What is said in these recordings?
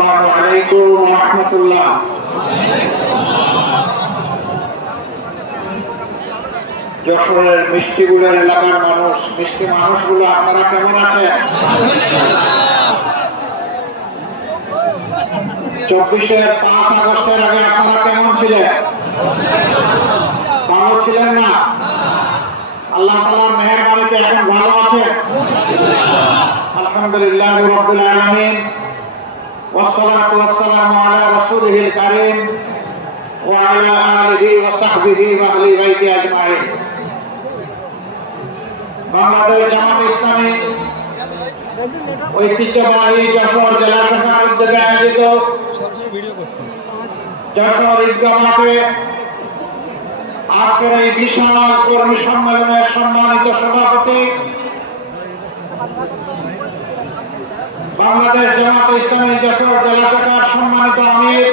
আসসালামু আলাইকুম ওয়া রাহমাতুল্লাহ। যশোরের মিষ্টিগুলোর এলাকার মানুষ, মিষ্টি মানুষগুলো আপনারা কেমন আছেন? 24-5 আগস্টের আগে আপনারা কেমন ছিলেন? ভালো ছিলেন না? আল্লাহ তাআলার মেহেরবানিতে এখন ভালো আছেন? আলহামদুলিল্লাহ রাব্বিল আলামিন, والصلاة والسلام على رسوله الكريم وعلى آله وصحبه وأهل بيته أجمعين। বাংলাদেশ জামাত ইসলামী ঐতিহ্যবাহী যশোর জেলা শাখার উদ্যোগে আয়োজিত যশোর ঈদগাহ মাঠে আজকের এই বিশাল কর্মী সম্মেলনের সম্মানিত সভাপতি বাংলাদেশ জামাত ইসলামী যশোর জেলা শাখার সম্মানিত আমির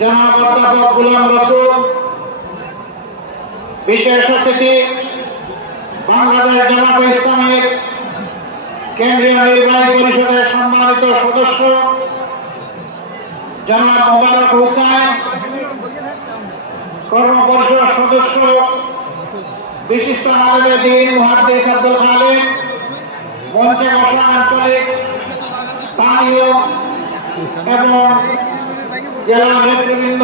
জনাব অধ্যাপক গোলাম রসুল, বিশেষ অতিথি বাংলাদেশ জামাত ইসলামীর কেন্দ্রীয় নির্বাহী পরিষদের সম্মানিত সদস্য জনাব মোবারক হোসেন, কর্মপরিষদ সদস্য বিশিষ্ট আলেমে দ্বীন মুহাদ্দিস আব্দুল খালিক, মঞ্চে বসা আঞ্চলিক, স্থানীয় এবং জেলা নেতৃবৃন্দ,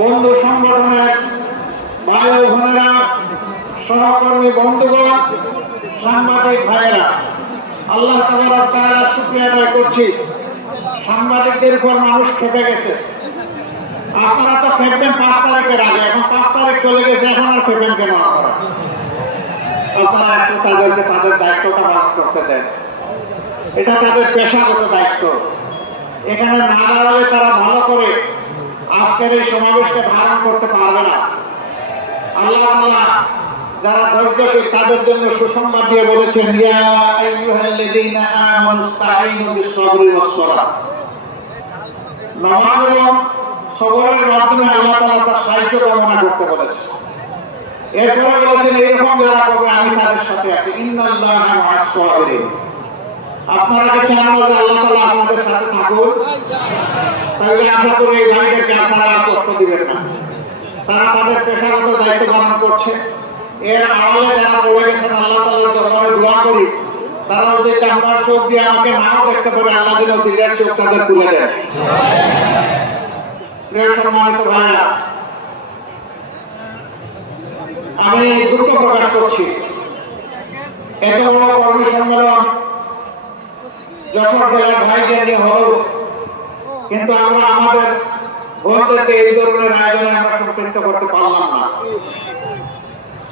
বন্ধু সংগঠনের ভাই ও বোনেরা, সহকর্মী বন্ধুগণ, সাংবাদিক ভাইয়েরা, আল্লাহ তাআলার শুকরিয়া আদায় করছি। সাংবাদিকদের উপর মানুষ খেপে গেছে। আপনারা তো খেপবেন 5 তারিখের আগে, এখন 5 তারিখ চলে গেছে, এখন আর খেপবেন কেন? আপনারা একটু তাদেরকে তাদের দায়িত্বটা পালন করতে দেন। এটা তাদের পেশাগত দায়িত্ব। এখানে না দাঁড়ালে তারা ভালো করে আজকের এই সমাবেশকে ধারণ করতে পারবে না। আল্লাহ তাআলা যারা ধৈর্যশীল তাদের জন্য সুসংবাদ দিয়ে বলেছেন, ইয়া আইয়ুহাল্লাযীনা আমানুস্তাঈনু বিস-সাবরি ওয়াস-সালাহ। নামাজ এবং সবরের মাধ্যমে আল্লাহ তাআলা তার সাহায্য কামনা করতে বলেছেন। এরপরে বলেছেন, এরকম যারা করবে আমি তাদের সাথে আছি, ইন্নাল্লাহা মা'আস-সাবিরিন। আপনারা কি চান যে আল্লাহ তাআলা আমাদের সাথে থাকুন? তাহলে আশা করি এই ভাইদেরকে আপনারা কষ্ট দিবেন না। তারা তাদের পেশাগত দায়িত্ব পালন করছে। এর আড়ালে যারা পড়ে গেছেন, আল্লাহ তাআলার দরবারে দোয়া করি তারা যদি চামড়ার চোখ দিয়ে আমাকে নাও দেখতে পারে, আল্লাহ যেন দিলের চোখ তাদের খুলে দেয়। প্রিয় সম্মানিত ভাইরা, আমি দুঃখ প্রকাশ করছি, এত বড় কর্মী সম্মেলন যশোর জেলার ভাইদের নিয়ে হলো, কিন্তু আমরা আমাদের বন্ধুদেরকে এই ধরনের আয়োজনে আমরা সম্পৃক্ত করতে পারলাম না।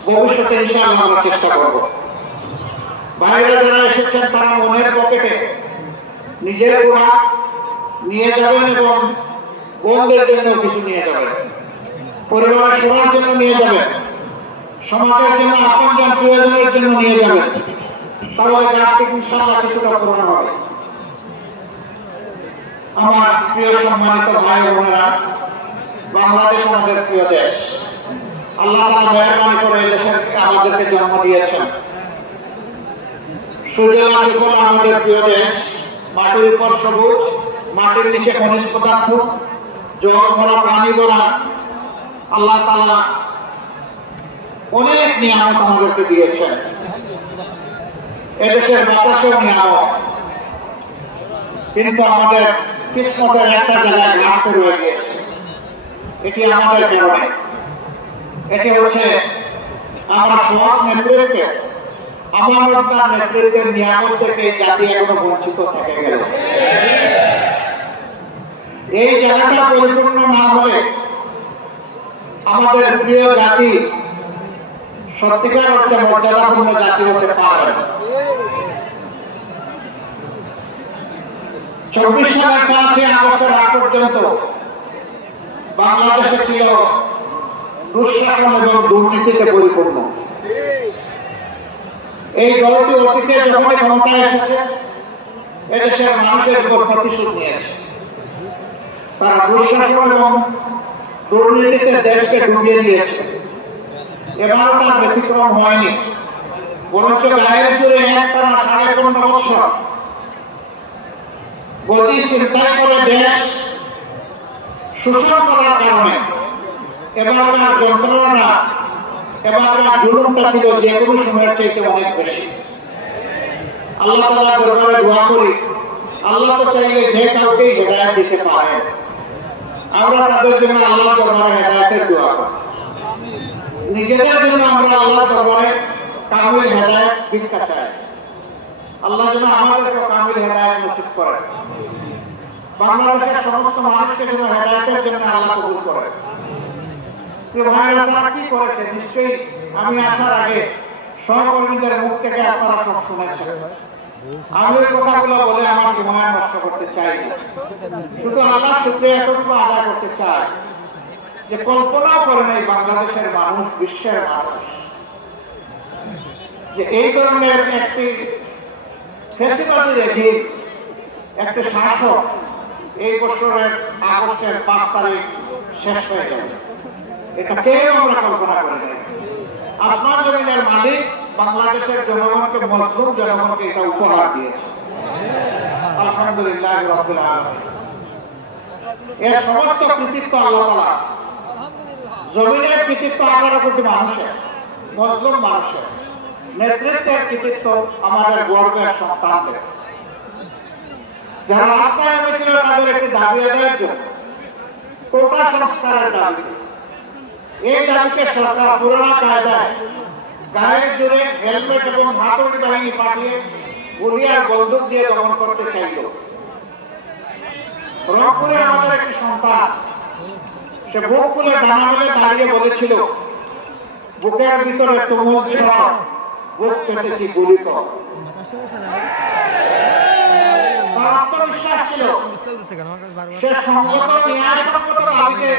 ভবিষ্যতে ইনশাআল্লাহ আমরা চেষ্টা করব। বাইরে যারা এসেছেন তারা মনের পকেটে নিজের গুণা নিয়ে যাবেন এবং বন্ধুদের জন্য কিছু নিয়ে যাবেন, পরিবারের সবার জন্য নিয়ে যাবেন, সমাজের জন্য, আপনজন প্রিয়জনের জন্য নিয়ে যাবেন। তাহলে আজকে ইনশাআল্লাহ কিছুটা পূরণ হবে। আমার প্রিয় সম্মানিত ভাই বোনেরা, বাংলাদেশ আমাদের প্রিয় দেশ। আল্লাহ তাআলা মেহেরবানি করে এই দেশে আমাদেরকে জন্ম দিয়েছেন। সূর্যের আলো আমাদের প্রিয় দেশ। মাটির উপর সবুজ, মাটির নিচে খনিজ পদার্থ, জল ভরা, পানি ভরা। আল্লাহ তাআলা অনেক নিয়ামত আমাদেরকে দিয়েছেন। এদেশের বাতাসের নিয়ামত, কিন্তু আমাদের কিসমতের একটা জায়গায় ঘাটতে রয়ে গিয়েছে। এটি আমাদের কারণে। এটি হচ্ছে আমরা সৎ নেতৃত্বে, আমানতদার নেতৃত্বের নিয়ামত থেকে জাতি এখনো বঞ্চিত থেকে গেল। এই জায়গাটা পরিপূর্ণ না হলে আমাদের প্রিয় জাতি সত্যিকার অর্থে মর্যাদাপূর্ণ জাতি হতে পারবে না। 24 সালের 5 আগস্টের আগ পর্যন্ত বাংলাদেশে ছিল দুঃশাসন এবং দুর্নীতিতে পরিপূর্ণ। এই দলটি অতীতে যখন ক্ষমতায় এসেছে, এদেশের মানুষের উপর প্রতিশোধ নিয়েছে। তারা দুঃশাসন এবং দুর্নীতিতে দেশকে ডুবিয়ে দিয়েছে। এবারও তার ব্যতিক্রম হয়নি, বরঞ্চ গায়ের জোরে একটানা 15.5 বছর গতি চিন্তায় করে দেশ শোষণ করার কারণে এবারকার যন্ত্রণা এবারকার জুলুমটা ছিল যে কোনো সময়ের চাইতে অনেক বেশি। আল্লাহ তাআলার দরবারে দোয়া করি, আল্লাহ তো চাইলে যে কাউকে হেদায়েত দিতে পারে। আমরা তাদের জন্য আল্লাহর দরবারে হেদায়েতের দোয়া করি, নিজেদের জন্য আমরা আল্লাহর দরবারে কামিল হেদায়েত ভিক্ষা চাই। আল্লাহ যেন আমাদেরকে কামিল হেদায়েত নসিব করেন। বাংলাদেশের সমস্ত মানুষকে যেন হেদায়েতের জন্য আল্লাহ কবুল করেন। প্রিয় ভাইরা, তারা কি করেছে নিশ্চয়ই আমি আসার আগে সহকর্মীদের মুখ থেকে আপনারা সব শুনেছেন। আমি ওই কথাগুলো বলে আমার সময় নষ্ট করতে চাই না, শুধু আল্লাহ শুকরিয়া এতটুকু আদায় করতে চাই যে কল্পনা করেন এই বাংলাদেশের মানুষ, বিশ্বের মানুষ, যে এই ধরনের একটি ফ্যাসিবাদী রেজিম, একটি শাসক এই বছরের আগস্টের 5 তারিখ শেষ হয়ে যাবে। এটা কেউ আমরা কল্পনা করি নাই। আসমান জমিনের মালিক বাংলাদেশের জনগণকে, মুসলিম জনগণকে এটা উপহার দিয়েছে। আলহামদুলিল্লাহ রাব্বিল আলামিন। এর সমস্ত কৃতিত্ব আল্লাহ তাআলা, জমিনের কৃতিত্ব 11 কোটি মানুষের, মুসলিম মানুষের, নেতৃত্বের কৃতিত্ব আমাদের গর্বের সন্তানদের। যারা রাস্তায় নেমেছিল তাদের একটি দাবি আদায়ের জন্য, কোটা সংস্কারের দাবি। এই দাবিকে সরকার পুরোনো কায়দায় গায়ের জোরে হেলমেট এবং হাতুড়ি বাহিনী পাঠিয়ে গুলি আর বন্দুক দিয়ে দমন করতে চাইল। রংপুরে আমাদের একটি সন্তান, সে বুক খুলে ডানা মেলে দাঁড়িয়ে বলেছিল, বুকের ভিতরে তুমুল ঝড়, বুক পেতেছি গুলি কর। তার আত্মবিশ্বাস ছিল, সে সংগত ন্যায়সঙ্গত দাবিতে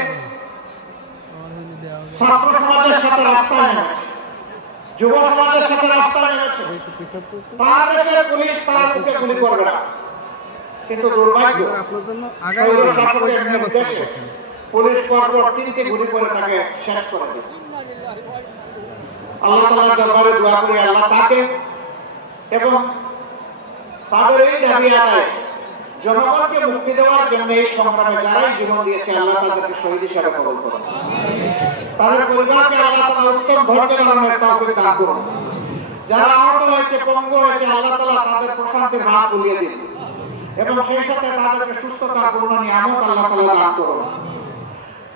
ছাত্র সমাজের সাথে রাস্তায় নেমেছে, যুব সমাজের সাথে রাস্তায় নেমেছে। তার দেশের পুলিশ তার বুকে গুলি করবে না, কিন্তু দুর্ভাগ্য পুলিশ পরপর 3টি গুলি করে তাকে শেষ করে দেয়। আল্লাহ তাআলার দরবারে দোয়া করি আল্লাহ তাকে এবং তাদের এই দাবি আদায়, জনগণকে মুক্তি দেওয়ার জন্য এই সংগ্রামে যারাই জীবন দিয়েছে আল্লাহ তাদেরকে শহীদ হিসেবে কবুল করুন। তাদের পরিবারকে আল্লাহ তাআলা উত্তম ধৈর্য ধারণের তৌফিক দান করুন। যারা আহত হয়েছে, পঙ্গু হয়েছে, আল্লাহ তাআলা তাদের প্রশান্তির হাত বুলিয়ে দিন এবং সেই সাথে তাদেরকে সুস্থতা, পূর্ণ নিয়ামত আল্লাহ তাআলা দান করুন।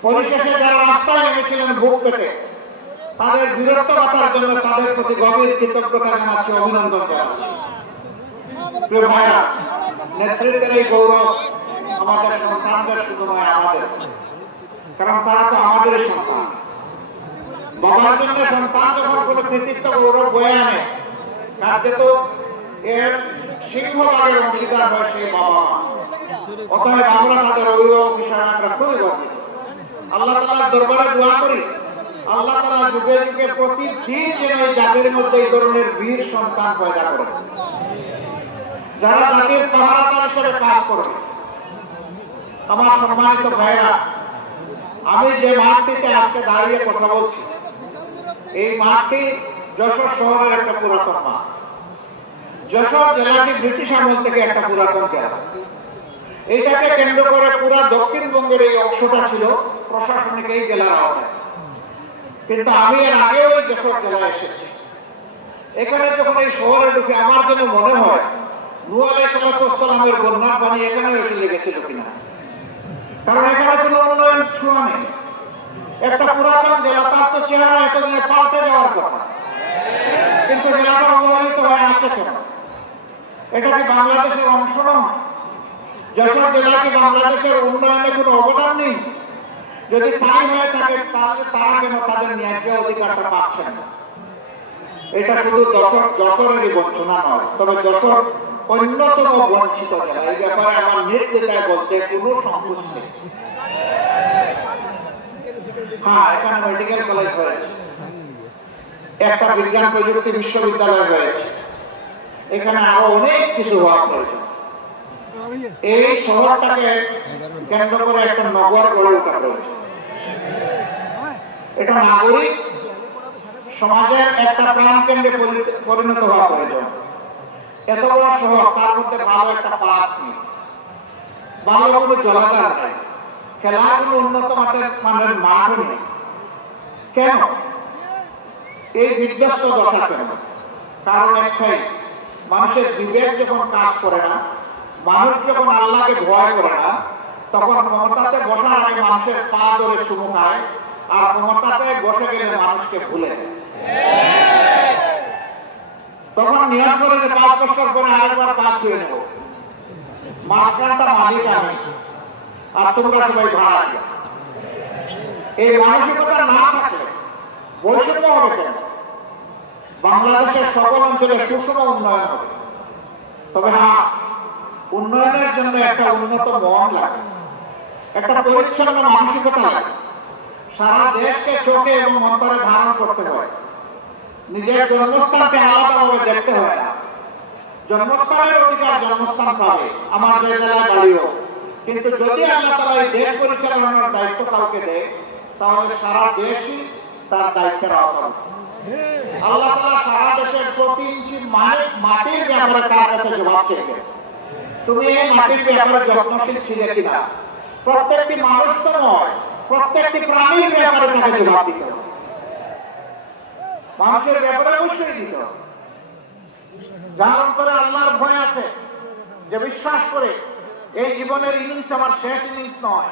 পরিশেষে যারা রাস্তায় নেমেছিলেন বুক পেতে, তাদের বীরত্বগাথার জন্য তাদের প্রতি গভীর কৃতজ্ঞতা জানাচ্ছি, অভিনন্দন জানাচ্ছি। প্রিয় ভাইরা, নেতৃত্বের এই গৌরব আমাদের সন্তানদের শুধু নয়, আমাদের, কারণ তারা তো আমাদেরই সন্তান। বাবার জন্য সন্তান যখন কোনো কৃতিত্ব গৌরব বয়ে আনে, কাজে তো এর সিংহভাগের অংশীদার হয় সেই বাবা মা। অতএব আমরা তাদের অভিভাবক হিসাবে আমরা খুবই গর্বিত। আল্লাহ তাআলার দরবারে দোয়া করি, আল্লাহ তাআলা যুগে যুগে প্রতিদিন যেন এই জাতির মধ্যে এই ধরনের বীর সন্তান পয়দা করেন, যারা জাতির পাহারাদার হিসেবে কাজ করবে। আমার সম্মানিত ভাইরা, আমি যে মাঠটিতে আজকে দাঁড়িয়ে কথা বলছি, এই মাঠটি যশোর শহরের একটা পুরাতন মাঠ। যশোর জেলাটি ব্রিটিশ আমল থেকে একটা পুরাতন জেলা। এইটাকে কেন্দ্র করে পুরা দক্ষিণবঙ্গের এই অংশটা ছিল প্রশাসনিক এই জেলার আওতায়। কিন্তু আমি এর আগেও ওই যশোর জেলায় এসেছি। এখানে যখন এই শহরে ঢুকে আমার যেন মনে হয় নূহ আলাইহিস সালামের বন্যার পানি এখানে এসে লেগেছিল কিনা, কারণ এখানে কোনো উন্নয়ন ছোঁয়া নেই। একটা পুরাতন জেলা, তার তো চেহারা এতদিনে পাল্টে যাওয়ার কথা, কিন্তু জেলাটা অবহেলিত হয়ে আসছে কেন? এটা কি বাংলাদেশের অংশ নয়? যশোর জেলা কি বাংলাদেশের উন্নয়নে কোনো অবদান নেই? যদি তাই হয়ে থাকে তাহলে তারা কেন তাদের ন্যায্য অধিকারটা পাচ্ছেন না? এটা শুধু যশোরেরই বঞ্চনা নয়, তবে যশোর অন্যতম বঞ্চিত জেলা। এই ব্যাপারে আমার নির্দ্বিধায় বলতে কোনো সংকোচ নেই। হ্যাঁ, এখানে মেডিকেল কলেজ হয়েছে, একটা বিজ্ঞান প্রযুক্তি বিশ্ববিদ্যালয় হয়েছে, এখানে আরো অনেক কিছু হওয়া প্রয়োজন। এই শহরটাকে কেন্দ্র করে একটা নগর গড়ে ওঠা প্রয়োজন। এটা নাগরিক সমাজের একটা প্রাণকেন্দ্রে পরিণত হওয়া প্রয়োজন। এত বড় শহর, তার মধ্যে ভালো একটা পার্ক নেই, ভালো কোনো জলাধার নাই, খেলার কোনো উন্নত মানের মাঠও নেই। কেন এই বিধ্বস্ত দশা? কেন? কারণ একটাই, মানুষের বিবেক যখন কাজ করে না, মানুষ যখন আল্লাহকে ভয় করে না, তখন ক্ষমতাতে বসার আগে মানুষের পা ধরে চুমু খায়, আর ক্ষমতাতে বসে গেলে মানুষকে ভুলে যায়। তখন নিয়ত করে যে 5 বছর পরে আরেকবার কাজ করে নেব, মাঝখানটা মালিক আমি আর তোমরা সবাই ভাড়া। এই মানসিকতা না থাকলে বৈষম্য হবে কেন? বাংলাদেশের সকল অঞ্চলে সুষম উন্নয়ন হবে। তবে হ্যাঁ, উন্নয়নের জন্য একটা উন্নত মন লাগে, একটা পরিচ্ছন্ন মানসিকতা লাগে। সারা দেশকে চোখে এবং অন্তরে ধারণ করতে হয়। নিজের জন্মস্থানকে আলাদাভাবে দেখতে হয় না। জন্মস্থানের অধিকার জন্মস্থান পাবে, আমার যে জেলায় বাড়িও। কিন্তু যদি আল্লাহ তাআলা এই দেশ পরিচালনার দায়িত্ব কাউকে দেয়, তাহলে সারা দেশই তার দায়িত্বের আওতায়। আল্লাহ তাআলা সারা দেশের প্রতি ইঞ্চি মাটির ব্যাপারে তার কাছে জবাব চাইবে, তুমি এই মাটির ব্যাপারে যত্নশীল ছিলে কিনা। প্রত্যেকটি মানুষ তো নয়, প্রত্যেকটি প্রাণীর ব্যাপারে তাকে জবাব দিতে হবে। মানুষের ব্যাপারে অবশ্যই দিতে হবে। যার অন্তরে আল্লাহর ভয় আছে, যে বিশ্বাস করে এই জীবনের ইনিংস আমার শেষ ইনিংস নয়,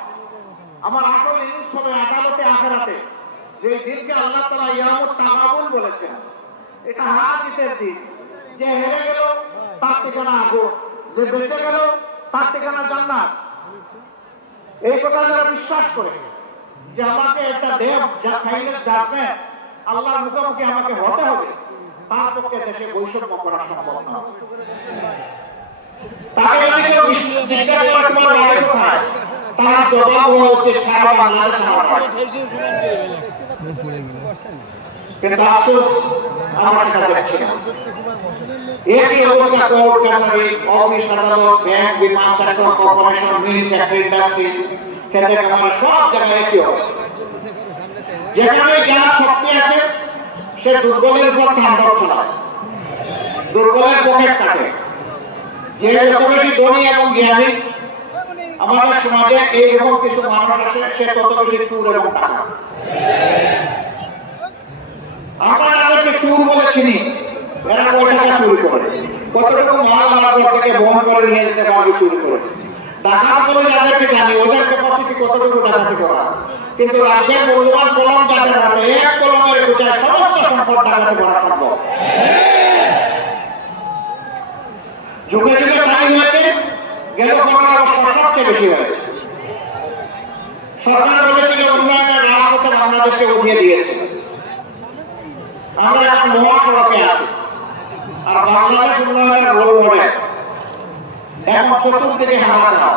আমার আসল ইনিংস হবে আদালতে আখিরাতে, যে দিনকে আল্লাহ তাআলা ইয়ামুত তাগাবুন বলেছেন। এটা হাদিসের দিন। যে হেরে গেল তার ঠিকানা আগুন, যে বেঁচে গেল তার ঠিকানা জান্নাত। এই কথা যারা বিশ্বাস করে যে আমাকে একটা দেব যা ফাইনাল জাজমেন্ট আল্লাহর মুখোমুখি আমাকে হতে হবে, তার পক্ষে দেশে বৈষম্য করা সম্ভব না। তাকে যদি কেউ জিজ্ঞাসা করে তোমার বাড়ি কোথায়, তার জবাব হচ্ছে সারা বাংলাদেশ আমার বাড়ি। কিন্তু আফসোস আমরা সেটা দেখছি না। একই অবস্থা কোর্ট কাছারি, অফিস আদালত, ব্যাংক, বিমা, সেক্টর, কর্পোরেশন, মিল, ফ্যাক্টরি, ইন্ডাস্ট্রি, খেতে খামার, সব জায়গায় একই অবস্থা। যেখানে যার শক্তি আছে সে দুর্বলের উপর তাণ্ডব চালায়, দুর্বলের পকেট কাটে। যে যত বেশি ধনী এবং জ্ঞানী আমাদের সমাজে এইরকম কিছু মানুষ আছে, সে তত বেশি চুর এবং টাকা। আমরা তাদেরকে চুর বলে চিনি, এরা কয় টাকা চুরি করে, কতটুকু মাল আমার ঘর থেকে বহন করে নিয়ে যেতে পারবে চুরি করে। ডাকাত বলে যাদেরকে জানি, ওদের ক্যাপাসিটি কতটুকু ডাকাতি করা। কিন্তু রাশের মূল্যবান কলম যাদের হাতে, এক কলমের বোঝায় সমস্ত সম্পদ ডাকাতি করা সম্ভব। যুগে যুগে তাই হয়েছে, গেল 15 বছর সবচেয়ে বেশি হয়েছে। সরকার বলেছিল উন্নয়নের রাজপথে বাংলাদেশকে উঠিয়ে দিয়েছে। আমরা এখন মহাসড়কে আছি, আর বাংলাদেশ উন্নয়নের রোল মডেল। এখন চতুর্দিকে হাহাকার।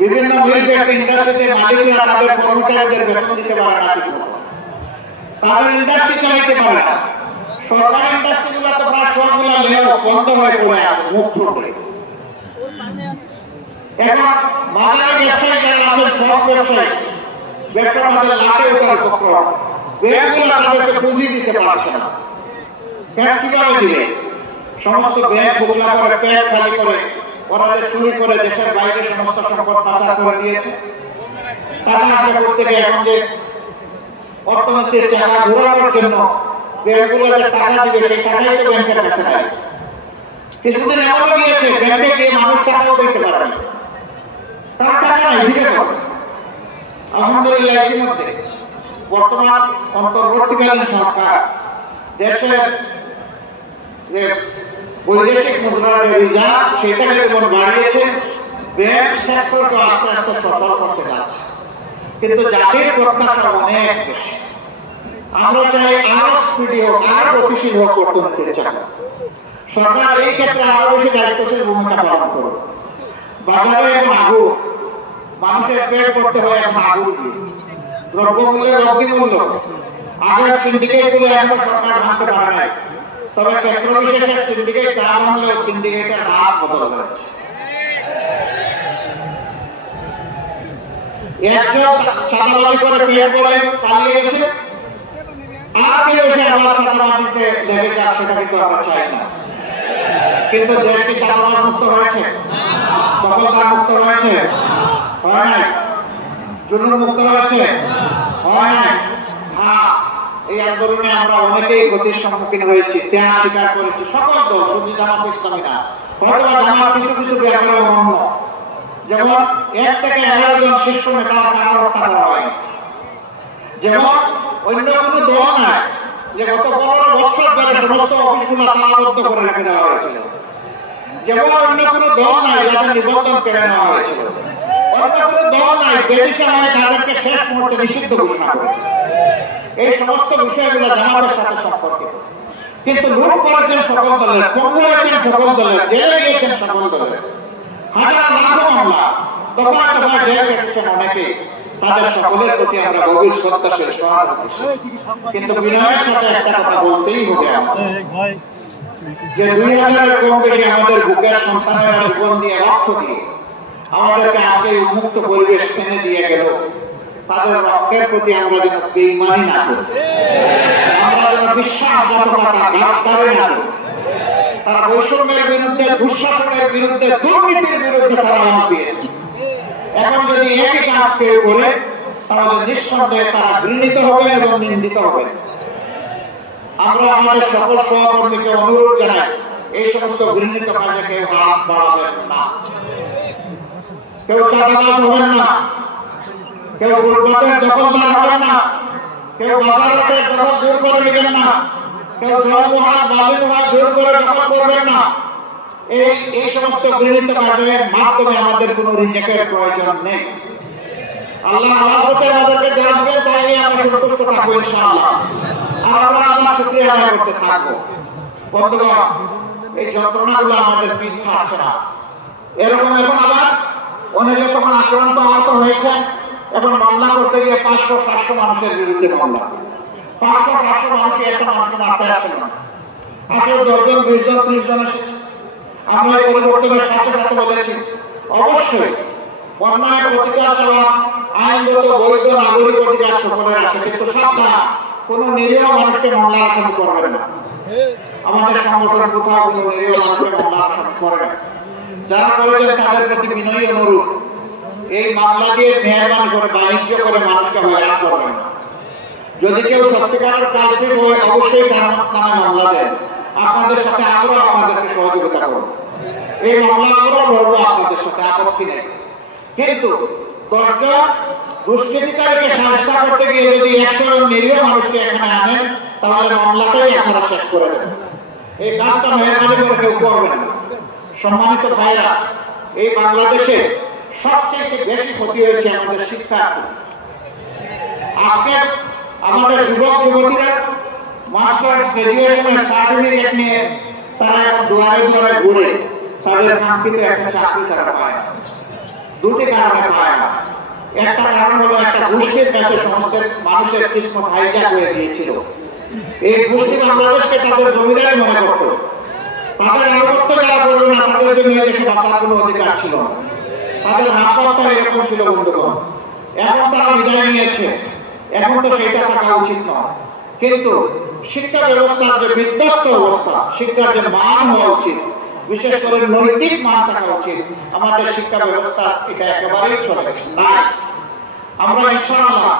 বিভিন্ন মিল ফ্যাক্টরি, ইন্ডাস্ট্রিতে মালিকরা তাদের কর্মচারীদের বেতন দিতে পারে না, তাদের ইন্ডাস্ট্রি চালাইতে পারে না। সরকারি ইন্ডাস্ট্রিগুলো তো প্রায় সবগুলো বন্ধ হয়ে পড়ে আছে মুখ ফুটে। এখন বাজারে ব্যবসায়ী যারা আছেন, সব ব্যবসায়ী ব্যবসা বাজারে লাটে ওঠার উপক্রম। ব্যাংকগুলো তাদেরকে পুঁজি দিতে পারছে না। ব্যাংক কিভাবে দিবে? সমস্ত ব্যাংক ঘোষণা করে, পেট খালি করে, ওরা যে চুরি করে দেশের বাইরে সমস্ত সম্পদ পাচার করে দিয়েছে। টাকা আদায় করতে গিয়ে এখন যে অর্থনীতির চাকা ঘোরানোর জন্য ব্যাংকগুলো যে টাকা দিবে, সেই টাকাই তো ব্যাংকের কাছে নাই। কিছুদিন এমন গিয়েছে ব্যাংকে গিয়ে মানুষ টাকাও দিতে পারে না, তার টাকা নাই, দিতে হবে। আলহামদুলিল্লাহ, ইতিমধ্যে বর্তমান অন্তর্বর্তীকালীন সরকার দেশের যে বৈদেশিক মুদ্রার রিজার্ভ সেটাকে যেমন বাড়িয়েছে, ব্যাংক সেক্টরকে আস্তে আস্তে সচল করতে যাচ্ছে। কিন্তু জাতির প্রত্যাশা অনেক বেশি। আমরা চাই আরো স্পিডি হোক, আরো গতিশীল হোক অর্থনীতির চাকা। সরকার এই ক্ষেত্রে আরো বেশি দায়িত্বশীল ভূমিকা পালন করবে। বাজারে এখন আগুন, মানুষের পেট করতে হয় এখন আগুন দিয়ে। দ্রব্যমূল্যের অগ্নিমূল্য, আগের সিন্ডিকেটগুলো এখন সরকার ভাঙতে পারে নাই। তবে ক্ষেত্র বিশেষের সিন্ডিকেট নাম হলেও সিন্ডিকেটের নাম বদল হয়েছে। একজন চাঁদাবাজি করে বিয়ে করে পালিয়ে গেছে, আর কেউ এসে আবার চাঁদাবাজিতে লেগে যাক, সেটা কিন্তু আমরা চাই না। কিন্তু দেশটি চাঁদাবাজ মুক্ত হয়েছে, দখলদার মুক্ত হয়েছে, হয় নাই? জুলুম মুক্ত হয়েছে, হয় নাই? হ্যাঁ, এই আন্দোলনে আমরা অনেকেই ক্ষতির সম্মুখীন হয়েছি, ত্যাগ স্বীকার করেছি, সকল দল, শুধু জামাত ইসলামী না। হয়তো জামাত কিছু কিছু ব্যাপারে অনন্য, যেমন 1 থেকে 11 জন শীর্ষ নেতার কারো হত্যা করা হয়নি। যেমন অন্য কোনো দল নাই যে গত 15 বছর ধরে সমস্ত অফিসগুলো তালাবদ্ধ করে রেখে দেওয়া হয়েছিল। যেমন অন্য কোনো দল নাই যাদের নিবন্ধন কেড়ে নেওয়া হয়েছিল। অন্য কোনো দল নাই ব্রিটিশ আমলে তাদেরকে শেষ মুহূর্তে নিষিদ্ধ ঘোষণা করেছে। এই সমস্ত বিষয়গুলো জামাতের সাথে সম্পর্কিত। কিন্তু লুট করেছেন সকল দলের, পঙ্গু হয়েছেন সকল দলের, জেলে গিয়েছেন সকল দলের, হাজার লাখো মামলা, দফায় দফায় জেল কেটেছেন অনেকে। তাদের সকলের প্রতি আমরা গভীর শ্রদ্ধাশীল সহানুভূতি। কিন্তু বিনয়ের সাথে একটা কথা বলতেই হবে যে 2000 এর কম বেশি আমাদের বুকের সন্তানেরা জীবন দিয়ে রক্ত দিয়ে আমাদেরকে আজকে উন্মুক্ত পরিবেশ এনে দিয়ে গেল, তাদের রক্তের প্রতি আমরা যেন বেঈমানি না করি, আমরা যেন বিশ্বাসঘাতকতা গাদ্দারি না করি। তারা বৈষম্যের বিরুদ্ধে, দুঃশাসনের বিরুদ্ধে, দুর্নীতির বিরুদ্ধে তারা আওয়াজ দিয়েছে। এখন যদি একই কাজ কেউ করে তাহলে নিঃসন্দেহে তারা ঘৃণিত হবে এবং নিন্দিত হবে। আমরা আমাদের সকল সহকর্মীকে অনুরোধ জানাই, এই সমস্ত ঘৃণিত কাজে কেউ হাত বাড়াবেন না, কেউ চাঁদাবাজ হবেন না, কেউ ফুটপাতের দখলদার হবেন না, কেউ বাজারের দখল দূর করে নেবেন না, কেউ জলমহান বালুমহান দূর করে দখল করবেন না। এই সমস্ত ঘৃণিত কাজের মাধ্যমে আমাদের কোনো রিজেক্টের প্রয়োজন নেই। আল্লাহ আমাদেরকে জানবেন, তাই আমরা সন্তুষ্ট থাকবো ইনশাআল্লাহ। আর আমরা আল্লাহ শুকরিয়া আদায় করতে থাকবো। বন্ধুগণ, এই যন্ত্রণাগুলো আমাদের পিঠ ছাড়ছে না। এরকম এখন আবার অনেকে তখন আক্রান্ত আহত হয়েছে, এখন মামলা করতে গিয়ে 500-700 মানুষের বিরুদ্ধে মামলা। 500-700 মানুষ একটা মানুষ মারতে আসে না, আসলে 10 জন 20 জন 30 জন এসেছে। আমরা এই পরিবর্তনের সাথে সাথে বলেছি, অবশ্যই অন্যায় প্রতিকার চাওয়া আইনগত বৈধ নাগরিক অধিকার সকলের আছে, কিন্তু সাবধান, কোন নিরীহ মানুষকে মামলা আসামি করবে না। আমাদের সংগঠন কোথাও কোনো নিরীহ মানুষকে মামলা আসামি করে না। যারা করেছেন তাদের প্রতি বিনয়ী অনুরোধ, এই মামলা দিয়ে মেহরবানি করে বাণিজ্য করে মানুষকে হয়রান করবেন না। যদি কেউ সত্যিকারের কাজটি হয় অবশ্যই তার নামে মামলা দেন। আপনাদের সাথে আমরাও আপনাদেরকে সহযোগিতা করব, এই মামলা আমরাও লড়বো আপনাদের সাথে, আপত্তি নেই। কিন্তু দরকার দুষ্কৃতিকারীকে সাহায্য করতে গিয়ে যদি 100 জন নিরীহ মানুষকে এখানে আনেন, তাহলে মামলাটাই আপনারা শেষ করে দেবেন। এই কাজটা মেহরবানি করে কেউ করবেন না। সম্মানিত ভাইরা, এই বাংলাদেশে সবচেয়ে বেশি ক্ষতি হয়েছে আমাদের শিক্ষার্থী। আজকে আমাদের যুবক যুবতীরা মাস্টার্স গ্রাজুয়েশনের সার্টিফিকেট নিয়ে তারা এখন দুয়ারে দুয়ারে ঘুরে তাদের কাঙ্ক্ষিত একটা চাকরি তারা পায়। দুটি কারণে পায় না। একটা কারণ হলো একটা গোষ্ঠীর কাছে সমস্ত মানুষের কিসমত হাইজ্যাক হয়ে গিয়েছিল। এই গোষ্ঠী বাংলাদেশকে তাদের জমিদারি মনে করত, তাদের আনুগত্য যারা করবে না তাদের জন্য দেশে বাঁচার কোনো অধিকার ছিল না। তাদের নামপত্র এরকম ছিল বন্ধুগণ। এখন তারা বিদায় নিয়েছে, এখন তো সেটা থাকা উচিত নয়। কিন্তু শিক্ষা ব্যবস্থার যে বিধ্বস্ত অবস্থা, শিক্ষার যে মান হওয়া উচিত, বিশেষ করে নৈতিক মান থাকা উচিত, আমাদের শিক্ষা ব্যবস্থা এটা একেবারেই চলে না। আমরা ইনশাআল্লাহ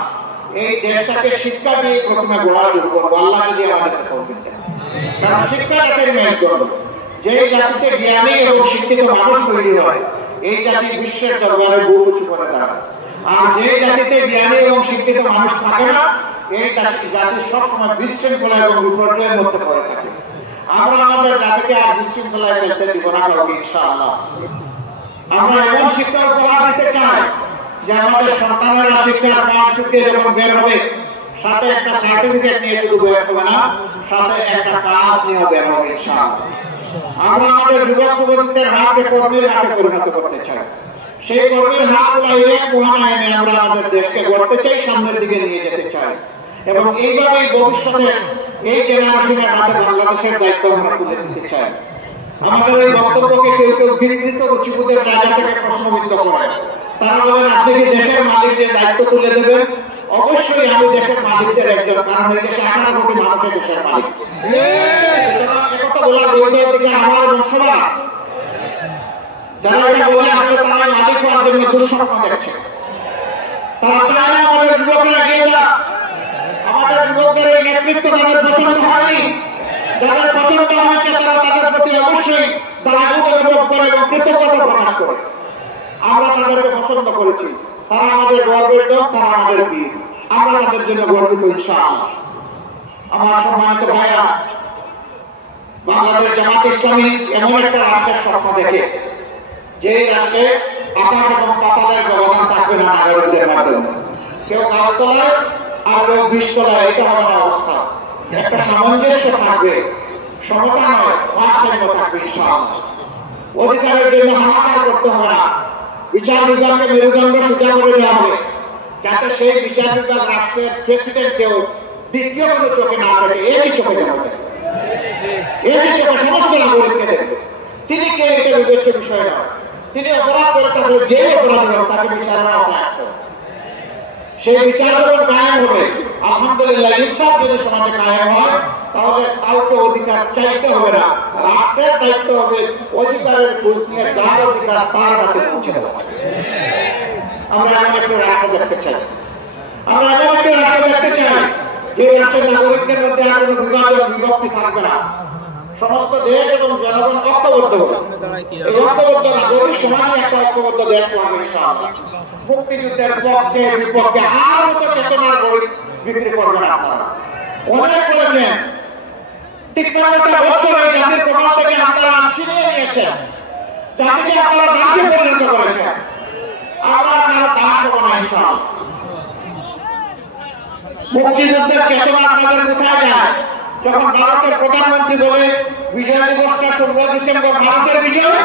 এই দেশটাকে শিক্ষা দিয়ে প্রথমে গড়া শুরু করবো, আল্লাহ যদি আমাদের তৌফিক দেন। কারণ শিক্ষাটাকে মেইন করবো। যে জাতিতে জ্ঞানী এবং শিক্ষিত মানুষ তৈরি হয়, এই জাতি বিশ্বের দরবারে বুক উঁচু করে দাঁড়ায়। আর যে জাতিতে জ্ঞানী এবং শিক্ষিত মানুষ থাকে না, এই জাতি সবসময় বিশৃঙ্খলা এবং বিপর্যয়ের মধ্যে পড়ে থাকে। আমরা আমাদের জাতিকে আর বিশৃঙ্খলায় ফেলতে দিব না কাউকে ইনশাআল্লাহ। আমরা এমন শিক্ষা উপহার দিতে চাই যে আমাদের সন্তানেরা শিক্ষার পাঠ শিখে যখন বের হবে, সাথে একটা সার্টিফিকেট নিয়ে শুধু বের হবে না, সাথে একটা কাজ নিয়ে বের হবে ইনশাআল্লাহ। আমরা আমাদের যুবক যুবতীদের হাতে কর্মীর হাতে পরিণত করতে চাই। সেই কর্মীর হাত লাগিয়ে মহান এনে আমরা আমাদের দেশকে গড়তে চাই, সামনের দিকে নিয়ে যেতে চাই। এবং এইভাবেই ভবিষ্যতে এই জেনারেশনের হাতে বাংলাদেশের দায়িত্ব আমরা তুলে দিতে চাই। আমাদের এই বক্তব্যকে কেউ কেউ বিকৃত রুচিবোধের জায়গা থেকে প্রশ্নবিদ্ধ করে। তারা বলেন, আপনি কি দেশের মালিকদের দায়িত্ব তুলে দেবেন? অবশ্যই আমি দেশের মালিকদের একজন, কারণ এই দেশে 18 কোটি মানুষের দেশের মালিক। বলার বিরুদ্ধে দিকে আমার বংশধর যারা এটা বলে আসলে তারা মালিক হওয়ার জন্য দুঃস্বপ্ন দেখছে। তারা চায় না আমাদের যুবকরা এগিয়ে যাক, আমাদের যুবকদের এই নেতৃত্ব তাদের পছন্দ হয়নি, যাদের পছন্দ হয়েছে তারা তাদের প্রতি অবশ্যই দায়বোধ অনুভব করে এবং কৃতজ্ঞতা প্রকাশ করে। আমরা তাদেরকে পছন্দ করেছি, তারা আমাদের গর্বের লোক, তারা আমাদের বীর, আমরা তাদের জন্য গর্বিত ইনশাআল্লাহ। আমার সম্মানিত ভাইরা, বাংলাদেশ জামাত ইসলামী এমন একটা রাষ্ট্রের স্বপ্ন দেখে যে রাষ্ট্রে আকাশ এবং পাতালের ব্যবধান থাকবে না নাগরিকদের মাধ্যমে, কেউ গাছতলায় আর কেউ বীজতলায়, এটা হবে না অবস্থা। একটা সামঞ্জস্য থাকবে, সমতা নয় ভারসাম্য থাকবে ইনশাআল্লাহ। অধিকারের জন্য হাহাকার করতে হবে না, বিচার বিভাগকে মেরুদণ্ড সোজা করে দেওয়া হবে, যাতে সেই বিচার বিভাগ রাষ্ট্রের প্রেসিডেন্টকেও দ্বিতীয় কোনো চোখে না থাকে, এই চোখে যাবে, এই চোখে সমস্ত নাগরিককে দেখবে। তিনি কে এটা বিবেচ্য বিষয় নয়, তিনি অপরাধ করে থাকলে যে অপরাধ হোক তাকে বিচারের আওতায় আসতে হবে। সেই বিচার যখন কায়েম হবে, আলহামদুলিল্লাহ, ইনসাফ যদি সমাজে কায়েম হয়, তাহলে কাউকে অধিকার চাইতে হবে না, রাষ্ট্রের দায়িত্ব হবে অধিকারের খোঁজ নিয়ে যার অধিকার তার হাতে পৌঁছে দেওয়া। আমরা এমন একটা রাষ্ট্র দেখতে চাই, আমরা এমন একটা রাষ্ট্র দেখতে চাই যে রাষ্ট্রের নাগরিকদের মধ্যে আর কোনো বিভাজন বিভক্তি থাকবে না। সমস্ত দেশ এবং জনগণ ঐক্যবদ্ধ হবে, এই ঐক্যবদ্ধ নাগরিক সমাজে একটা ঐক্যবদ্ধ দেশ হবে ইনশাআল্লাহ। মুক্তিযুদ্ধের পক্ষে বিপক্ষে আর মতো চেতনার গরিব বিক্রি করবেন আপনারা। অনেক বলেছেন, ৫৩টা বছর এই জাতির প্রভাব থেকে আপনারা ছিনিয়ে নিয়েছেন, জাতিকে আপনারা দাসে পরিণত করেছেন, আমরা আপনারা দাস হব না ইনশাআল্লাহ। মুক্তিযুদ্ধের চেতনা আপনাদের কোথায় যায়? যখন ভারতের প্রধানমন্ত্রী বলে বিজয় দিবসটা ১৬ ডিসেম্বর ভারতের বিজয়,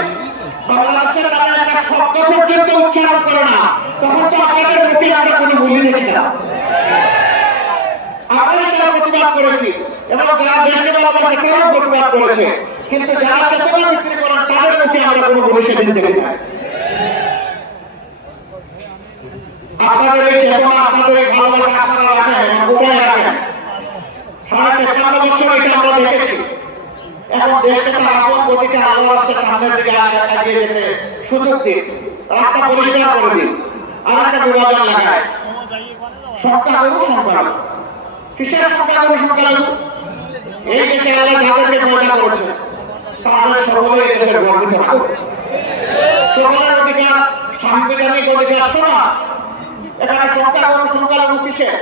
বাংলাদেশের নামে একটা শব্দ পর্যন্ত উচ্চারণ করে না, তখন তো আপনাদের মুখে আমরা কোনো ভুলি দেখি না। আমরা যারা প্রতিবাদ করেছি এবং যারা দেশে বাংলাদেশে কেউ প্রতিবাদ করেছে, কিন্তু যারা চেতনা বিক্রি করেন তাদের মুখে আমরা কোনো ভুলি সেদিন দেখি না। আপনাদের এই চেতনা, আপনাদের এই ভালোবাসা আপনারা রাখেন, কোথায় রাখেন? ৫৩ বছর এটা আমরা দেখেছি। এখন দেশে তার আপন গতিতে আলো আসছে, সামনের দিকে এগিয়ে যেতে সুযোগ দিন, রাস্তা পরিষ্কার করে দিন, আর একটা বিভাজন লাগায়। সংখ্যালঘু সংখ্যালঘু, কিসের সংখ্যালঘু সংখ্যালঘু? এই দেশে আল্লাহ যাদেরকে পয়দা করেছে তাদের সকলে এই দেশের গর্বিত থাকবে। সকলের অধিকার, সাংবিধানিক অধিকার সমান। এখানে সংখ্যালঘু সংখ্যালঘু কিসের?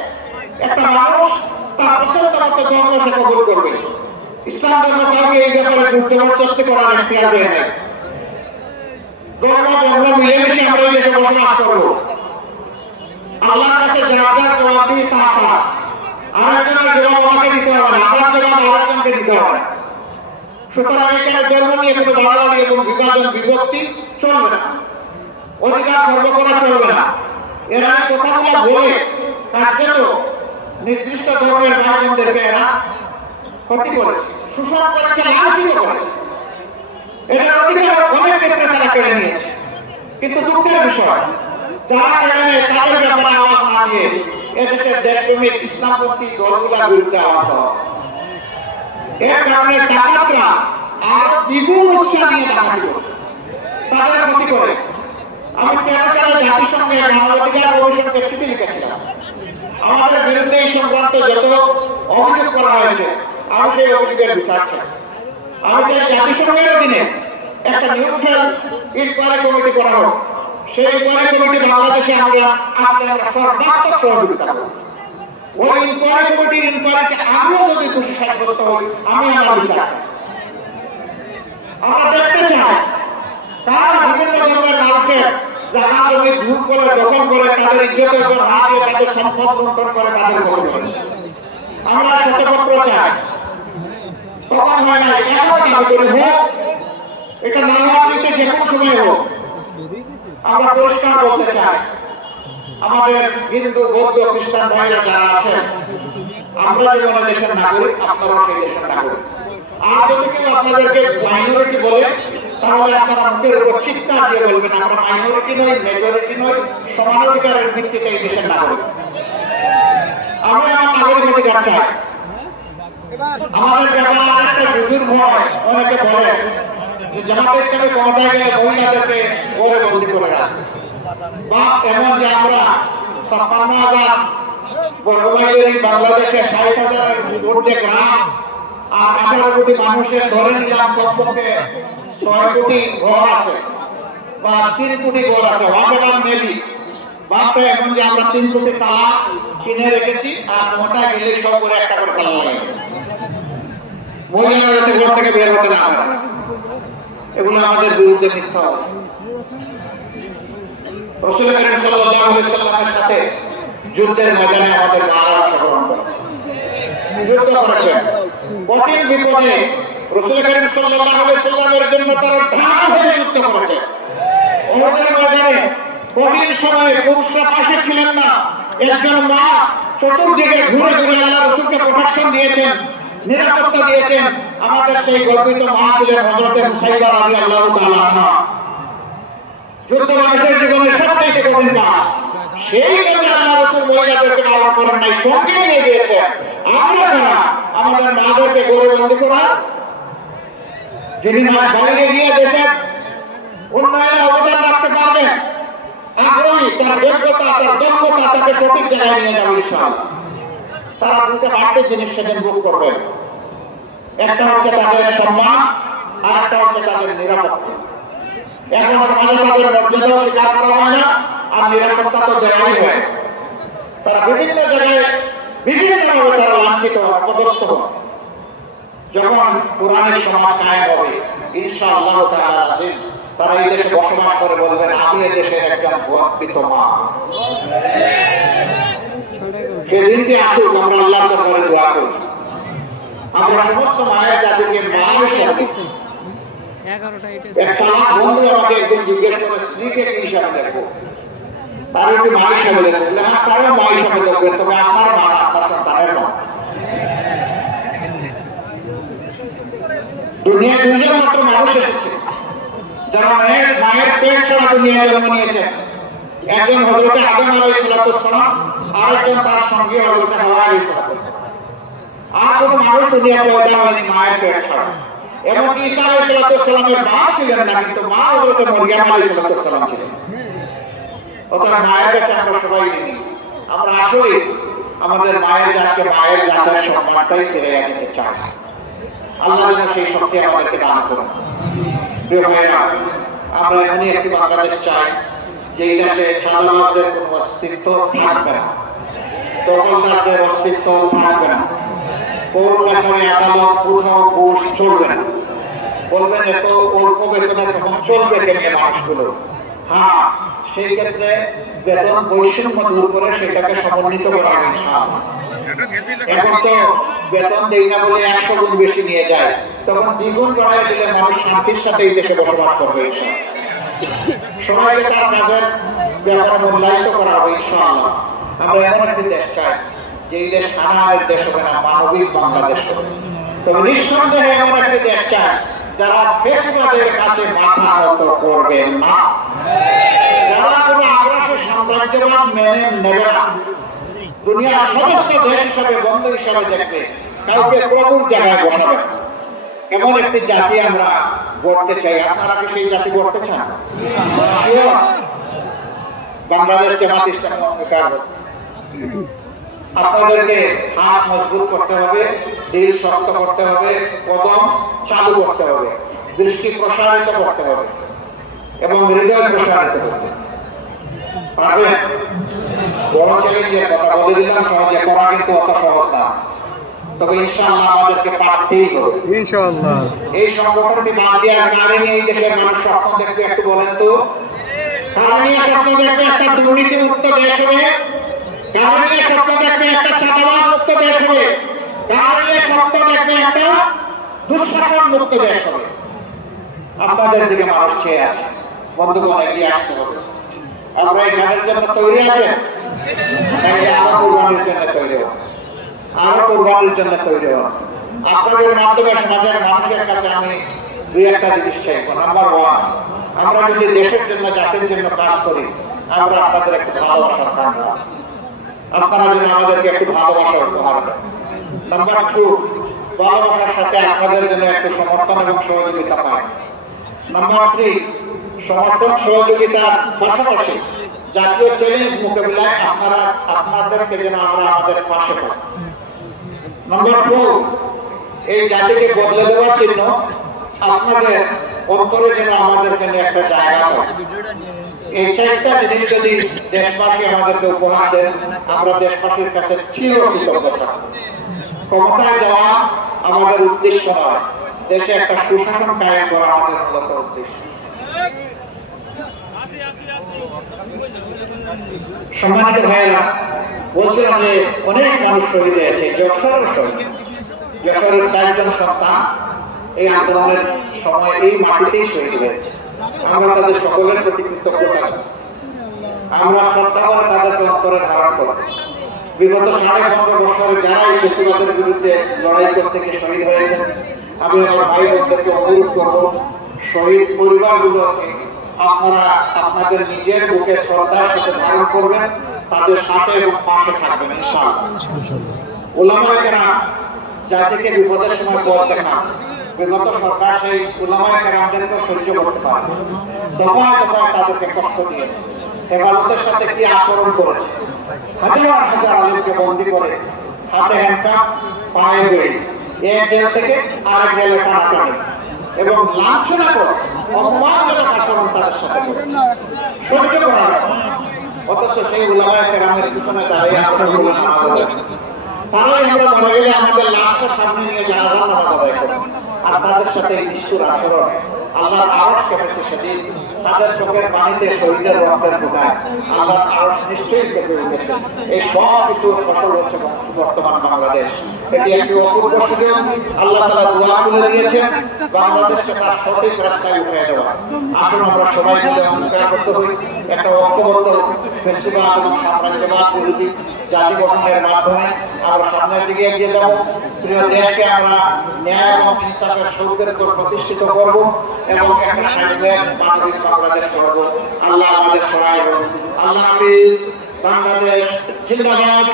একটা মানুষ তার পছন্দ মতো ধর্ম সে কবুল করবে। ইসলাম ধর্ম কাউকে এই ব্যাপারে জবরদস্তি করার এখতিয়ার দেয় নাই। ধর্ম মিলেমিশে আমরা এই দেশে বসবাস করবো। আল্লাহর কাছে যার জবাব দিই তা আরেকজনের জবাব আমাকে দিতে হবে না, আমার জবাব আরেকজনকে দিতে হবে। সুতরাং এখানে ধর্ম নিয়ে কোনো বাড়াবাড়ি এবং বিভাজন বিভক্তি চলবে না, অধিকার খর্ব করা চলবে না। এরা কথাগুলো বলে কার্যত নির্দিষ্ট ধর্মের ভাইদেরকে এরা ক্ষতি করেছে, শোষণ করেছে, লাঞ্ছিত করেছে। এটা অধিকার অনেক ক্ষেত্রে তারা কেড়ে নিয়েছে। কিন্তু দুঃখের বিষয়, যারা কেড়ে নেয় তাদের ব্যাপারে আওয়াজ না দিয়ে এদেশের দেশপ্রেমিক ইসলামপন্থী দলগুলোর বিরুদ্ধে আওয়াজ হয়। এর কারণে ডাকাতরা আরো দ্বিগুণ উৎসাহ নিয়ে ডাকাতি করে, তাদের ক্ষতি করে। আমি ১৩ সালে জাতিসংঘে মানবাধিকার কমিশনকে চিঠি লিখেছিলাম, আমাদের বিরুদ্ধে এই সংক্রান্ত যত অভিযোগ করা হয়েছে আমি সেই অভিযোগের বিচার চাই। আমি চাই জাতিসংঘের অধীনে একটা নিউট্রাল ইনকোয়ারি কমিটি করা হোক। সেই ইনকোয়ারি কমিটি বাংলাদেশে আমরা সর্বাত্মক সহযোগিতা করব। ওই ইনকোয়ারি কমিটির ইনকোয়ারিতে আমিও যদি খুশি সাব্যস্ত হই, আমি আমার বিচার চাই। আমরা দেখতে চাই তারা বিভিন্ন ধরনের মানুষের যারা জমি দূর করে দখল করে তাদের ইজ্জতের উপর হাত দিয়ে তাদের সম্পদ লুণ্ঠন করে তাদের ক্ষতি করেছে। আমরা শ্বেতপত্র চাই, তখন হয় না এখন দাবি করি হোক, এটা নাগরিকদের যে কোনো সময় হোক। আমরা পরিষ্কার বলতে চাই, আমাদের হিন্দু বৌদ্ধ খ্রিস্টান ভাইরা যারা আছেন, আমরা যেমন দেশের নাগরিক, আপনারাও সেই দেশের নাগরিক। আর যদি কেউ আপনাদেরকে মাইনরিটি বলে, তাহলে আপনারা মুখের উপর চিৎকার দিয়ে বলবেন আমরা মাইনরিটি নই, মেজরিটি নই, সমানাধিকারের ভিত্তিতে এই দেশের নাগরিক। আমরা আমার নাগরিক অধিকার চাই। আমাদের ব্যাপারে একটা যুগের ভয় অনেকে বলে যে জামাত ইসলামী ক্ষমতায় গেলে মহিলাদেরকে ঘরে বন্দি করে রাখে, বা এমন যে আমরা ৫৬,০০০ বর্গমাইলের এই বাংলাদেশের ৬০,০০০ ভোটে গ্রাম আর ১৮ কোটি মানুষের ধরে নিলাম কমপক্ষে ৬ কোটি ঘর আছে বা ৩ কোটি ঘর আছে, মেবি বাপে এখন যে আমরা ৩ কোটি তালা কিনে রেখেছি আর মোটা গেলে সব করে একটা করে তালা লাগে, মহিলারা যাতে ঘর থেকে বের হতে না পারে, এগুলো আমাদের বিরুদ্ধে মিথ্যা হবে। রাসূল করিম সাল্লাল্লাহু আলাইহি ওয়াসাল্লামের সাথে যুদ্ধের ময়দানে আমাদের মারা অংশগ্রহণ করেছে, যুদ্ধ করেছে, কঠিন বিপদে রাসূল করিম সাল্লাল্লাহু আলাইহি ওয়াসাল্লামের জন্য তারা ঢাল হয়ে যুদ্ধ করেছে। ওহদের ময়দানে কঠিন সময়ে পুরুষরা পাশে ছিলেন না, একজন মা চতুর্দিকে ঘুরে ঘুরে আল্লাহ রাসূলকে প্রোটেকশন দিয়েছেন, নিরাপত্তা দিয়েছেন। আমাদের সেই গর্বিত মা ছিলেন হযরত মুসাইবা রাদিয়াল্লাহু তাআলা আনহা। যুদ্ধ মানুষের জীবনে সবচেয়ে কঠিন কাজ, সেই কাজে আল্লাহ রাসূল মহিলাদেরকে বারণ করেন নাই, সঙ্গে নিয়ে গিয়েছেন। আমরা না আমাদের মাদেরকে ঘরে বন্দী করা, যিনি মা বাইরে গিয়ে দেশের উন্নয়নে অবদান রাখতে পারবেন, আগ্রহী, তার যোগ্যতা, তার দক্ষতা তাকে সঠিক জায়গায় নিয়ে যাবে ইনশাআল্লাহ। তারা দুটো বাড়তি জিনিস সেদিন ভোগ করবেন, একটা হচ্ছে তাদের সম্মান আর একটা হচ্ছে তাদের নিরাপত্তা। এখন সমাজে তাদের মর্যাদাও স্বীকার করা হয় না আর নিরাপত্তা তো দেওয়াই হয়। তারা বিভিন্ন জায়গায় বিভিন্নভাবে তারা লাঞ্ছিত অপদস্থ হয়। যখন কোরআনের সমাজ কায়েম হবে ইনশাআল্লাহ তাআলা তারা এই দেশে বসবাস করে বলবেন আমি এই দেশের একজন গর্বিত মা। সেদিনটি আসুক, আমরা আল্লাহর কাছে দোয়া করি, আমরা সমস্ত মায়ের জাতিকে মা হিসেবে। একটা বন্ধু আমাকে একদিন জিজ্ঞেস করে স্ত্রীকে কি হিসাবে দেখবো, তার একটু মা হিসাবে দেখবো, তারও মা হিসাবে দেখবে, তবে আমার মা আপনার সন্তানের মা। দুনিয়ায় দুজন মাত্র মানুষ এসেছে যারা মায়ের পেট ছাড়া দুনিয়ায় জন্ম নিয়েছেন, একজন হযরত আদম আলাইহিস সালাম, আরেকজন তার সঙ্গী হযরত হাওয়া আলাইহিস সালাম। আর কোনো মানুষ দুনিয়াতে পয়দা হয়নি মায়ের পেট ছাড়া। এমনকি ঈসা আলাইহিস সালামের মা ছিলেন না, কিন্তু মা হযরত মরিয়ম আলাইহিস সালাম ছিলেন। অর্থাৎ মায়ের কাছে আমরা সবাই চিনি। আমরা আসলে আমাদের মায়ের জাতকে, মায়ের জাতের সম্মানটাই ছেড়ে যেতে চাই। আল্লাহ যেন সেই শক্তি আমাদেরকে দান করুন। প্রিয় ভাইরা, আমরা এমনই একটি বাংলাদেশ চাই যেই দেশে সাধারণদের কোনো অস্তিত্ব থাকবে না, দখলদারদের অস্তিত্ব থাকবে না, পৌরকাছারি আদালত পূর্ণ ঘুষ চলবে না। বলবেন এত অল্প বেতনে তখন চলবে কেমন মানুষগুলো? হ্যাঁ, সেই ক্ষেত্রে বেতন বৈষম্য দূর করে সেটাকে সমন্বিত করা হবে ইনশাআল্লাহ। এখন তো বেতন দেই না বলে ১০০ গুণ বেশি নিয়ে যায়, তখন দ্বিগুণ বাড়ায় দিলে মানুষ শান্তির সাথে এই দেশে বসবাস করবে ইনশাআল্লাহ। সবাইকে তার কাজের ব্যাপারে মূল্যায়িত করা হবে ইনশাআল্লাহ। আমরা এমন একটি দেশ চাই যে এই দেশ সাধারণ দেশ হবে না, মানবিক বাংলাদেশ হবে। তবে নিঃসন্দেহে এমন একটি দেশ চাই যারা ফেসিবাদের কাছে মাথা নত করবে না, যারা কোনো আগ্রাসী সাম্রাজ্যবাদ মেনে নেবে না, দুনিয়ার সদস্য দেশ হিসাবে, বন্ধু হিসাবে দেখবে, কাউকে প্রভুর জায়গায় বসাবে। এমন একটি জাতি আমরা গড়তে চাই। আপনারা কি সেই জাতি গড়তে চান? বাংলাদেশ জামাত ইসলামী অঙ্গীকার। আপনাদেরকে হাত মজবুত করতে হবে, দিল শক্ত করতে হবে, কদম চালু করতে হবে, দৃষ্টি প্রসারিত করতে হবে এবং হৃদয় প্রসারিত করতে পারবেন। বড় চ্যালেঞ্জের কথা বলে দিলাম, সহজে করা কিন্তু অত সহজ না, তবে ইনশাআল্লাহ আমাদেরকে পারতেই হবে ইনশাআল্লাহ। এই সংগঠনটি বাদ দেওয়ার কারণে এই দেশের মানুষ স্বপ্ন দেখবে, একটু বলেন তো, কারণে স্বপ্ন দেখবে একটা দুর্নীতি মুক্ত দেশ হবে, কারণে স্বপ্ন দেখবে একটা চাঁদাবাজ মুক্ত দেশ হবে, কারণে স্বপ্ন দেখবে একটা দুঃশাসন মুক্ত দেশ হবে। আপনাদের দিকে মানুষ চেয়ে আছে, বন্ধুগণ এগিয়ে আসতে হবে। আমরা এই কাজের জন্য তৈরি আছেন, আরো কোরবানির জন্য তৈরি হন, আরো কোরবানির জন্য তৈরি হন। আপনাদের মাধ্যমে সমাজের মানুষের কাছে আমি দুই একটা জিনিস চাইব। নাম্বার ওয়ান, আমরা যদি দেশের জন্য, জাতির জন্য কাজ করি, আমরা আপনাদের একটু ভালোবাসা থাকবো, আপনারা যদি আমাদেরকে একটু ভালোবাসা উপহার দেন। নাম্বার টু, ভালোবাসার সাথে আপনাদের জন্য একটু সমর্থন এবং সহযোগিতা পাই। নাম্বার 3, সমর্থন সহযোগিতার পাশাপাশি জাতীয় চ্যালেঞ্জ মোকাবিলায় আপনাদেরকে যেন আমরা আমাদের পাশে পাই। নাম্বার 4, এই জাতিকে বদলে দেওয়ার জন্য আপনাদের অন্তরে যেন আমাদের জন্য একটা জায়গা হয়। এই চারটা জিনিস যদি দেশবাসী আমাদেরকে উপহার দেন, আমরা দেশবাসীর কাছে চিরকৃতজ্ঞ থাকব। ক্ষমতায় যাওয়া আমাদের উদ্দেশ্য নয়, দেশে একটা সুশাসন কায়েম করা আমাদের মূলত উদ্দেশ্য। সম্মানিত ভাইয়েরা, বলছিলাম যে অনেক মানুষ শহীদ হয়েছে। যশোরের 4জন সন্তান এই আন্দোলনের সময় এই মাটিতেই শহীদ হয়েছে। আমরা তাদের সকলের প্রতি কৃতজ্ঞ থাকি। আমরা শ্রদ্ধা করে তাদেরকে অন্তরে ধারণ করি। বিগত 15.5 বছরে যারা এই বেশিবাদের বিরুদ্ধে লড়াই করতে গিয়ে শহীদ হয়েছে, আমি আমার ভাই বোনদেরকে অনুরোধ করব, শহীদ পরিবারগুলোকে আপনারা আপনাদের নিজের বুকে শ্রদ্ধার সাথে ধারণ করবেন, তাদের সাথে এবং পাশে থাকবেন ইনশাআল্লাহ। উলামায়ে কেরাম জাতিকে বিপদের সময় বলতেন না। বিগত সরকার সেই উলামায়ে কেরামদেরকে সহ্য করতে পারে, দফায় দফায় তাদেরকে কষ্ট দিয়েছে, হেফাজতের সাথে কি আচরণ করেছে। হাজার হাজার আলেমকে বন্দী করে হাতে হ্যান্ডকাপ, পায়ে বেড়ি, এক জেল থেকে আরেক জেলে টানাটানি এবং লাঞ্ছনা করে অপমানজনক আচরণ তাদের সাথে করেছে, সহ্য করা যায়। অথচ সেই উলামায়ে কেরামের পিছনে দাঁড়িয়ে তারাই আমরা মনে গেলে আমাদের লাশের সামনে নিয়ে জানাজা নামাজ আদায় করে, আর তাদের সাথে নিষ্ঠুর আচরণ আল্লাহর আরশ কেঁপেছে সেদিন। তাদের চোখের পানিতে শহীদের রক্তের ফোঁটায় আল্লাহর আরশ নিশ্চয়ই কেঁপে উঠেছে। এই সব কিছুর ফসল হচ্ছে বর্তমান বাংলাদেশ। এটি একটি অপূর্ব সুযোগ। আল্লাহ তাআলা দোয়া করে দিয়েছেন বাংলাদেশকে তার সঠিক রাস্তায় উঠিয়ে দেওয়া। আসুন আমরা সবাই মিলে অঙ্গীকারবদ্ধ হই, একটা ঐক্যবদ্ধ ফেসিবাদ এবং সাম্রাজ্যবাদ বিরোধী জাতি গঠনের মাধ্যমে আমরা সামনের দিকে এগিয়ে যাব। প্রিয় দেশকে আমরা ন্যায় এবং ইনসাফের সূত্রের উপর প্রতিষ্ঠিত করব এবং একটা স্বাধীন মানবিক বাংলাদেশ করব। আল্লাহ আমাদের সহায় হোক। আল্লাহ হাফিজ। বাংলাদেশ জিন্দাবাদ।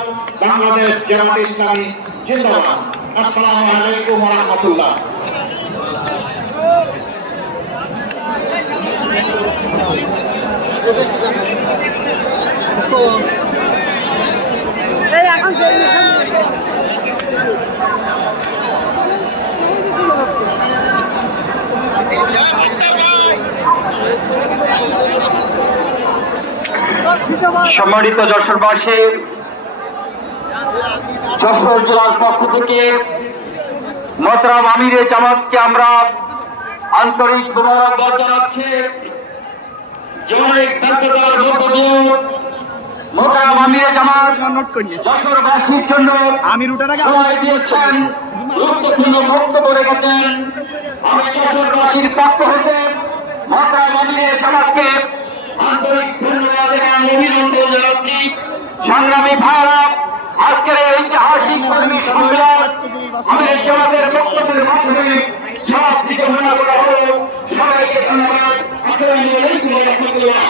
বাংলাদেশ জামাত ইসলামী জিন্দাবাদ। আসসালামু আলাইকুম ওয়া রাহমাতুল্লাহ। সম্মানিত যশোরবাসী, যশোর জেলার পক্ষ থেকে মোহতারাম আমিরে জামাতকে আমরা আন্তরিক মোবারকবাদ জানাচ্ছি। জনৈক ব্যর্থতার মধ্য দিয়ে মোহতারাম আমিরে জামাত যশোরবাসীর জন্য সময় দিয়েছেন, গুরুত্বপূর্ণ বক্তব্য রেখেছেন। আমি যশোরবাসীর পক্ষ হতে মোহতারাম আমিরে জামাতকে আন্তরিক ধন্যবাদ এবং অভিনন্দন জানাচ্ছি। সংগ্রামী ভাইরা, আজকের এই ঐতিহাসিক সম্মেলন আমাদের জামাতের বক্তব্যের মাধ্যমে সব দিকে মনে করা হলো। সবাইকে ধন্যবাদ। আসসালামু আলাইকুম ওয়া রাহমাতুল্লাহ।